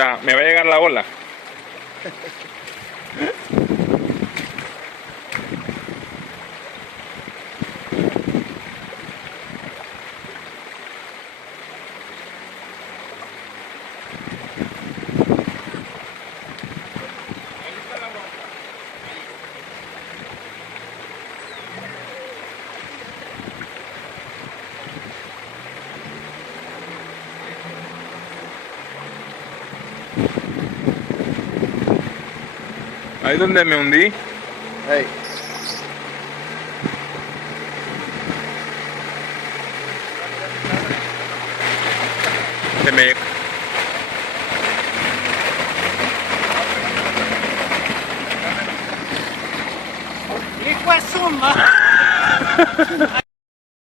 sea, me va a llegar la ola. Ahí donde me hundí. Hey. Se me... Hijo de suma.